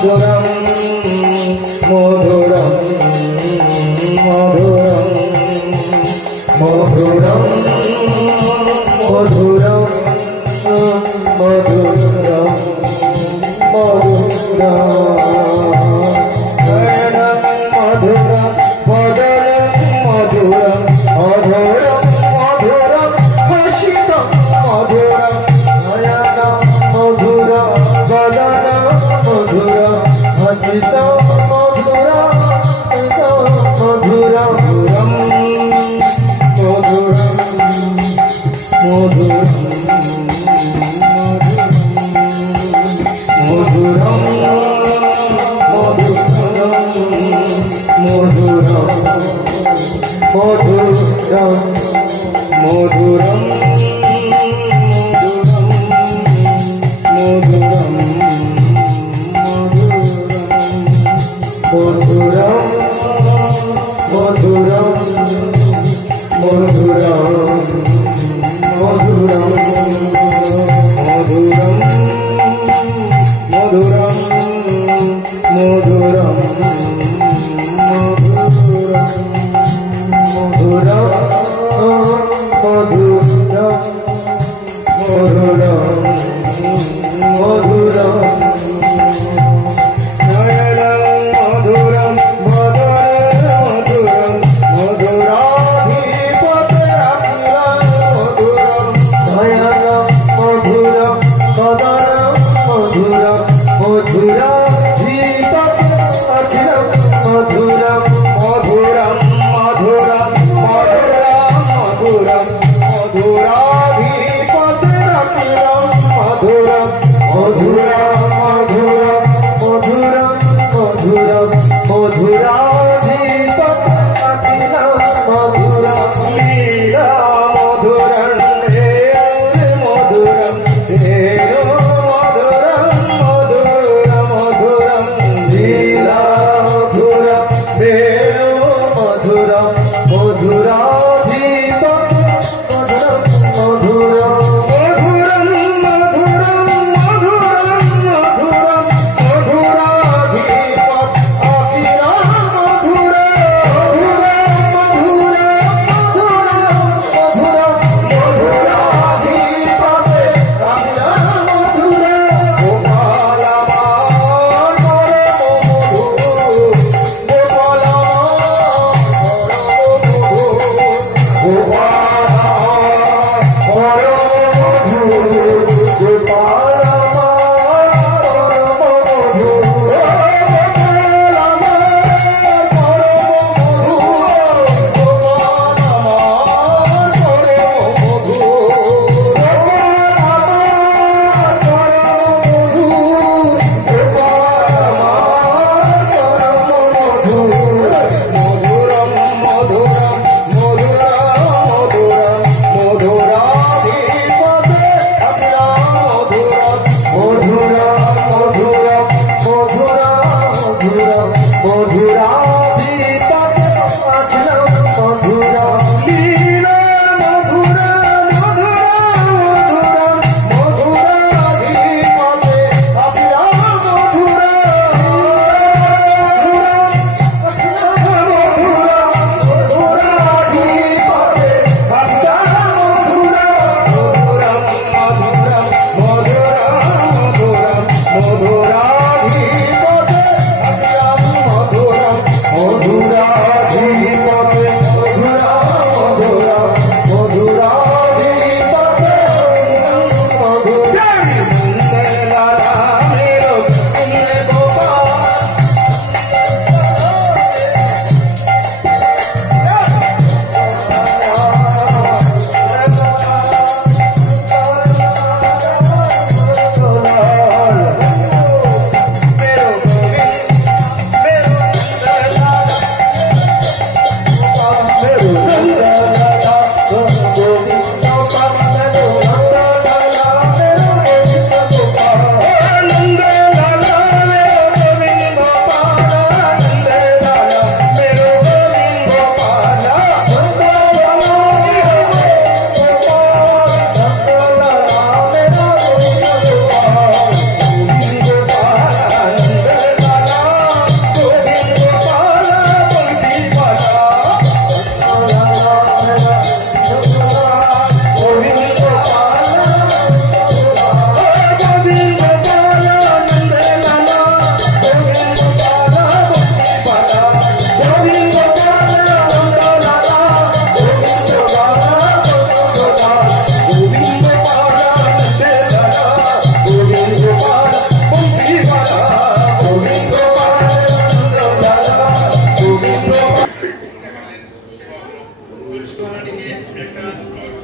मधुरम मधुरम मधुरम मधुरम मधुरम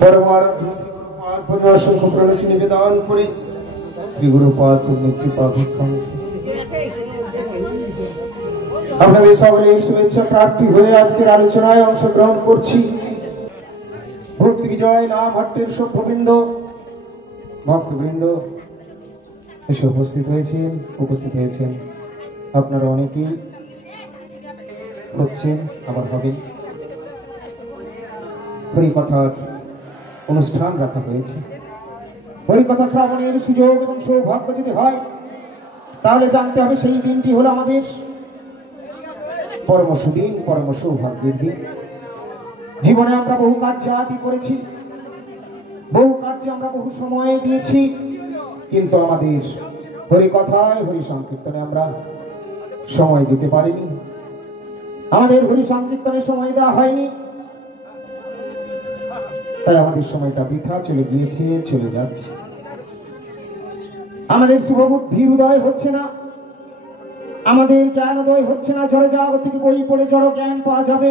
পরমারাধ্য শ্রী গুরুপাদ পদ্মে অসংখ্য প্রণতি নিবেদন করে শ্রী গুরুপাদ পদ্মে কৃপা ভিক্ষাং আপনাদের সকলের শুভেচ্ছা প্রার্থী হয়ে আজকের আলোচনায় অংশগ্রহণ করছি। ভক্তি বিজয় নাম ভট্টের সভ্যবৃন্দ, ভক্তবৃন্দ এসে উপস্থিত হয়েছেন। আপনারা অনেকেই হচ্ছেন, আবার হবেন। হরিকথার অনুষ্ঠান রাখা হয়েছে। হরিকথা শ্রাবণের সুযোগ এবং সৌভাগ্য যদি হয়, তাহলে জানতে হবে সেই দিনটি হলো আমাদের পরম সুদিন, পরম সৌভাগ্যের দিন। জীবনে আমরা বহু কার্য আদি করেছি, বহু কার্যে আমরা বহু সময় দিয়েছি, কিন্তু আমাদের হরিকথায় হরি সংকীর্তনে আমরা সময় দিতে পারিনি। আমাদের হরি সংকীর্তনে সময় দেওয়া হয়নি, তাই আমাদের সময়টা বৃথা চলে গিয়েছে, চলে যাচ্ছে। আমাদের শুভবুদ্ধির উদয় হচ্ছে না, আমাদের জ্ঞান উদয় হচ্ছে না। জড় জাগতিক বই পড়ে জড় জ্ঞান পাওয়া যাবে।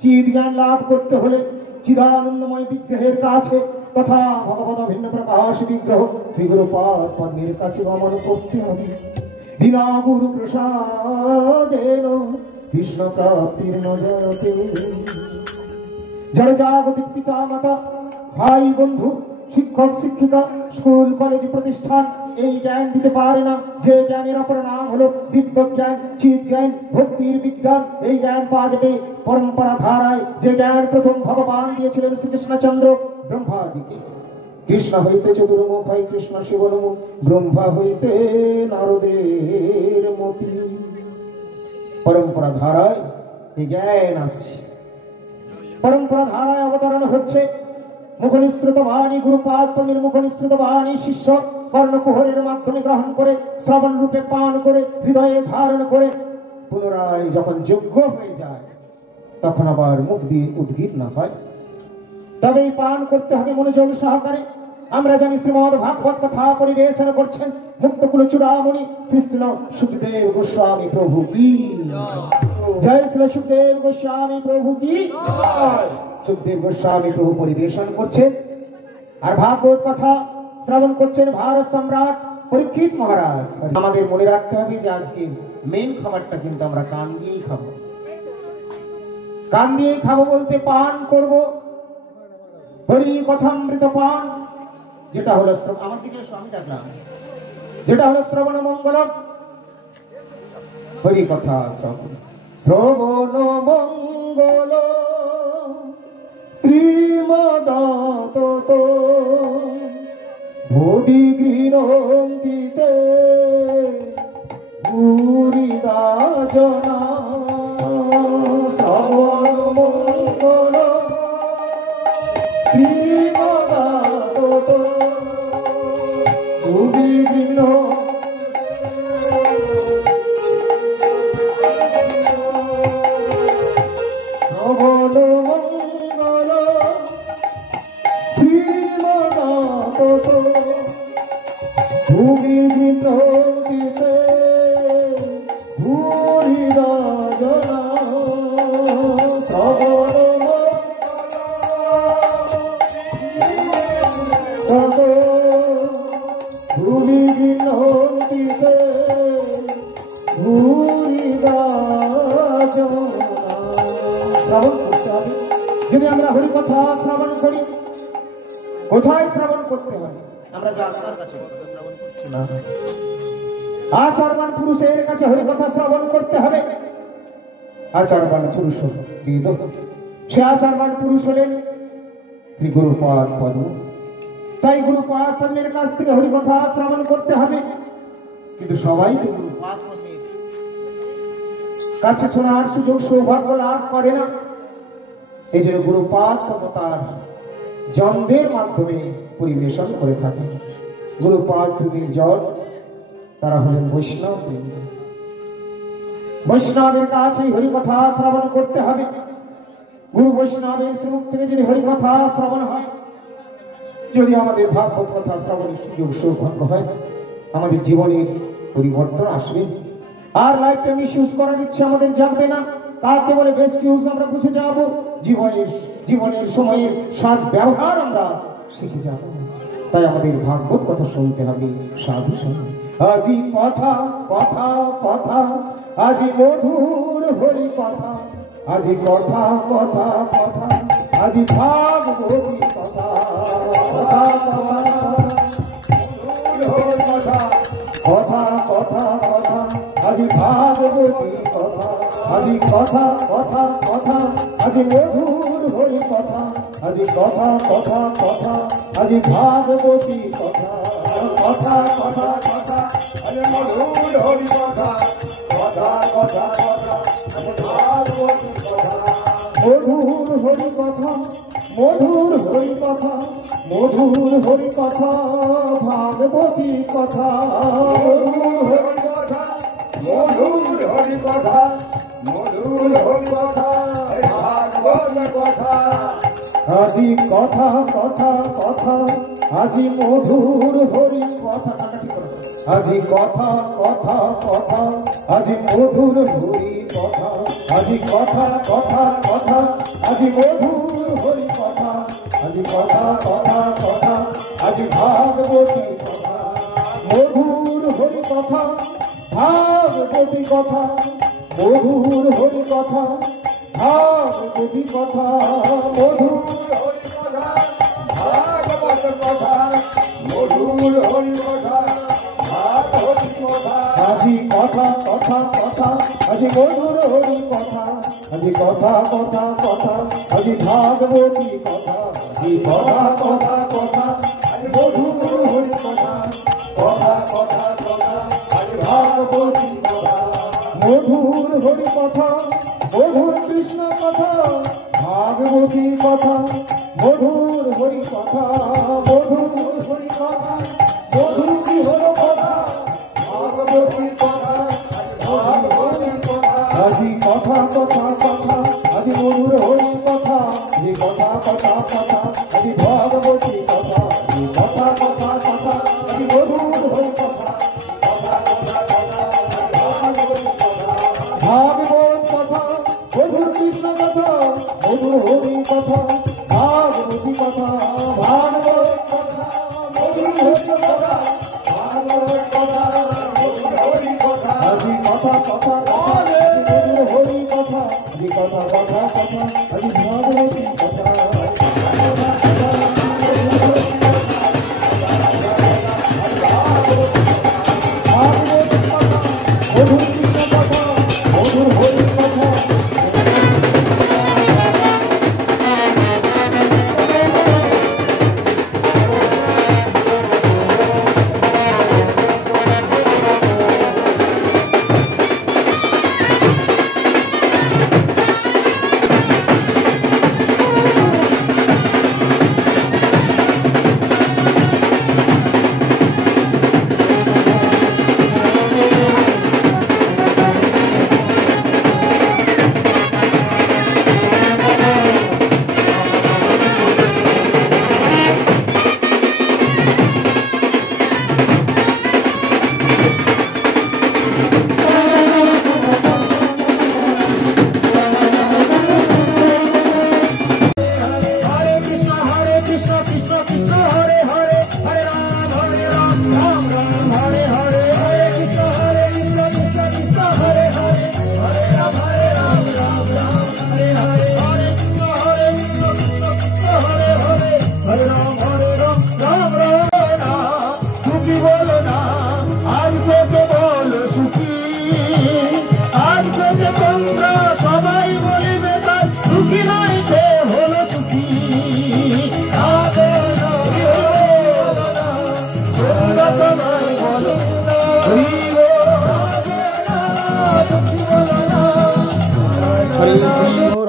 চিদ জ্ঞান লাভ করতে হলে চিদানন্দময় বিগ্রহের কাছে তথা ভগবত ভিন্ন প্রকাশ বিগ্রহ শ্রী গুরুপাদ পদ্মের কাছে গমন করতে হবে। বিনা গুরু প্রসাদেন কৃষ্ণ প্রাপ্তির নজরতে। জড় জাগতিক পিতা মাতা, ভাই বন্ধু, শিক্ষক শিক্ষিকা, স্কুল কলেজ প্রতিষ্ঠান এই জ্ঞান দিতে পারে না, যে জ্ঞানের অপর নাম হলো দিব্য জ্ঞান, চিৎ জ্ঞান, ভক্তির বিজ্ঞান। এই জ্ঞান পাওয়া যাবে পরম্পরা ধারায়। যে জ্ঞান প্রথম ভগবান দিয়েছিলেন শ্রীকৃষ্ণচন্দ্র ব্রহ্মাজিকে। কৃষ্ণ হইতে চতুর্মুখ হয় কৃষ্ণ শিবনমুখ, ব্রহ্মা হইতে নারদের মতি। পরম্পরা ধারায় এই জ্ঞান আসছে, পরম্পরা ধারায় অবতরণ হচ্ছে। মুখনিসৃত বাণী গুরুপাদ পদ্মের মুখনিসৃত বাণী শিষ্য কর্ণকুহরের মাধ্যমে গ্রহণ করে, শ্রবণ রূপে পান করে, হৃদয়ে ধারণ করে পুনরায় যখন যোগ্য হয়ে যায়, তখন আবার মুখ দিয়ে উদ্গীর্ণ হয়। তবেই পান করতে হবে মনোযোগ সহকারে। আমরা জানি শ্রীমদ ভাগবত কথা পরিবেশন করছেন মুক্তকুল চূড়ামণি শ্রী শ্রী সুখদেব গোস্বামী প্রভু কি জয়। শ্রী সুখদেব গোস্বামী প্রভু কি জয়। সুখদেব গোস্বামী প্রভু পরিবেশন করছেন, আর ভাগবত কথা শ্রবণ করছেন ভারত সম্রাট পরীক্ষিত মহারাজ। আমাদের মনে রাখতে হবে যে আজকে মেন খাবারটা কিন্তু আমরা কান দিয়েই খাবো। কান দিয়েই খাবো বলতে পান করব হরি কথামৃত পান, যেটা হলো আমার দিকে আমি ডাকলাম, যেটা হলো শ্রবণ মঙ্গলম। হরি কথা শ্রবণ মঙ্গল শ্রীমদ ভুবি গৃহন্তিতে ভূরিদা জনা। শ্রবণ মঙ্গল শ্রীমদ ভুবি গৃহ শ্রবণ মঙ্গল শ্রীমদ ভূমি গৃহন্তিতে ভূরিদা জনা। শ্রবণ ভূমি গৃহন্তিতে ভূরিদা জনা। শ্রবণ করতে হবে। যদি আমরা হরিকথা শ্রবণ করি, কোথায় শ্রবণ করতে হবে? আমরা জানার কাছে শ্রবণ করছি না, আচরবান পুরুষের কাছে হরিকথা শ্রবণ করতে হবে। আচরবান পুরুষ বেদ, সে আচরবান পুরুষ হলেন শ্রী গুরুপাদ পদ্ম। তাই গুরুপাদ পদ্মের কাছ থেকে হরিকথা শ্রবণ করতে হবে। কিন্তু সবাই তো গুরুপাদ পদ্মের কাছে শোনার সুযোগ সৌভাগ্য লাভ করে না। এই জন্য গুরুপাদ পদ্ম তার জনদের মাধ্যমে পরিবেশন করে থাকে। গুরুপাদ পদ্মের জন তারা হলেন বৈষ্ণব। বৈষ্ণবের কাছে হরিকথা শ্রবণ করতে হবে। গুরু বৈষ্ণবের শ্রীমুখ থেকে যদি হরিকথা শ্রবণ হয়, যদি আমাদের ভাগবত কথা শ্রবণের সুযোগ সৌভাগ্য হয়, আমাদের জীবনের পরিবর্তন আসবে। আর লাইফটা মিস ইউজ করার ইচ্ছে আমাদের জাগবে না। কাকে বলে বেস্ট ইউজ আমরা বুঝে যাব। জীবনের সময়ের সৎ ব্যবহার আমরা শিখে যাব। তাই আমাদের ভাগবত কথা শুনতে হবে সাধু সাধু। আজি কথা কথা কথা, আজি মধুর হরি কথা, আজি কথা কথা কথা, আজি ভাগবতী কথা কথা কথা কথা কথা কথা, আজি ভাগবতী কথা, আজি কথা কথা কথা, আজি মধুর হরি কথা, আজি কথা কথা কথা, আজি ভাগবতী কথা কথা কথা কথা, আজি মধুর হরি কথা কথা কথা কথা, আজি ভাগবতী কথা। মধুর হরি কথা, মধুর হরি কথা, মধুর হরি কথা, ভাগবতী কথা। মধুর হরি কথা, মধুর হরি কথা, মধুর হরি কথা, ভাগবতী কথা। আজি কথা কথা কথা, আজি মধুর হরি কথা। আজি কথা কথা কথা, আজি মধুর হরি কথা, আজি কথা কথা কথা, আজি মধুর হরি কথা, আজি কথা কথা কথা, আজি ভাগবতী কথা। মধুর হরি কথা, ভাগবতী কথা, মধুর হরি কথা, ভাগবতী কথা, মধুর হরি কথা, ভাগবত কথা, মধুর হরি কথা, ভাগবতী কথা। আজি কথা কথা কথা, আজি মধুর হরি কথা, আজি কথা কথা কথা, আজি ভাগবতী কথা, আজি কথা কথা কথা, আজি মধুর হরি কথা, কথা কথা কথা, আজি ভাগবতী কথা। মধুর হরি কথা, মধুর কৃষ্ণ কথা, ভাগবতী কথা, মধুর হরি কথা, মধুর হরি কথা, মধুর কি হল কথা, ভাগবতী কথা, ভাগবতী কথা। আজি কথা কথা কথা, আজি মধুর হরি কথা, আজি কথা কথা কথা, আজি ভাগবতী কথা, আজি কথা কথা কথা, আজি মধুর হরি কথা, কথা কথা কথা, ভাগবতী কথা। ভাগবত কথা, মধুর কৃষ্ণ কথা, মধুর হরি কথা, ভাগবতী কথা, ভাগবত কথা, মধুর হরি কথা, ভাগবত কথা, মধুর হরি কথা। আজি কথা কথা কথা, মধুর হরি কথা, আজি কথা কথা কথা, আজি ভাগবতী কথা।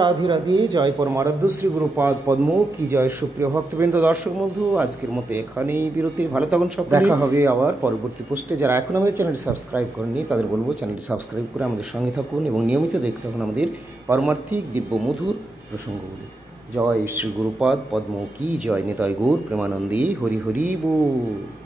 রাধে রাধে। জয় পরমারাধ্য শ্রী গুরুপাদ পদ্ম কি জয়। সুপ্রিয় ভক্তবৃন্দ, দর্শক বন্ধু, আজকের মতো এখানেই বিরতি। ভালো থাকুন, সব দেখা হবে আবার পরবর্তী পোস্টে। যারা এখন আমাদের চ্যানেলটি সাবস্ক্রাইব করেননি তাদের বলবো চ্যানেলটি সাবস্ক্রাইব করে আমাদের সঙ্গে থাকুন এবং নিয়মিত দেখতে থাকুন আমাদের পারমার্থিক দিব্য মধুর প্রসঙ্গগুলি। জয় শ্রী গুরুপাদ পদ্ম কি জয়। নিতাই গৌর প্রেমানন্দী হরি হরি বল।